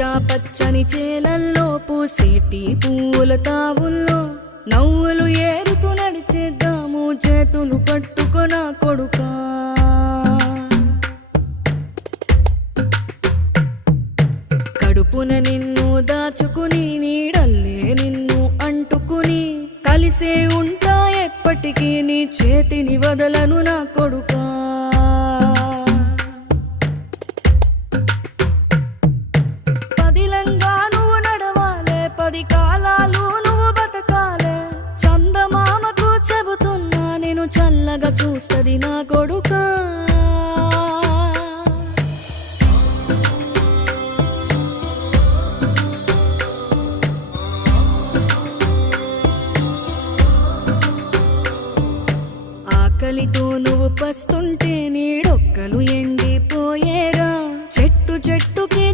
పచ్చా పచ్చని చేలల్లో పూసేటి పూల తావుల్లో నవ్వులు ఏరుతూ నడిచేద్దాము చేతులు పట్టుకొన కొడుకా. కడుపున నిన్ను దాచుకుని నీడల్లే నిన్ను అంటుకుని కలిసే ఉంటా ఎప్పటికీ నీ చేతిని వదలను నా కొడుకా. పదిలంగా నువ్వు నడవాలే, 10 కాలాలు నువ్వు బతకాలే. చందమామకు చెబుతున్నా నేను చల్లగా చూస్తది నా కొడుకా. ఆకలితో నువ్వు పస్తుంటే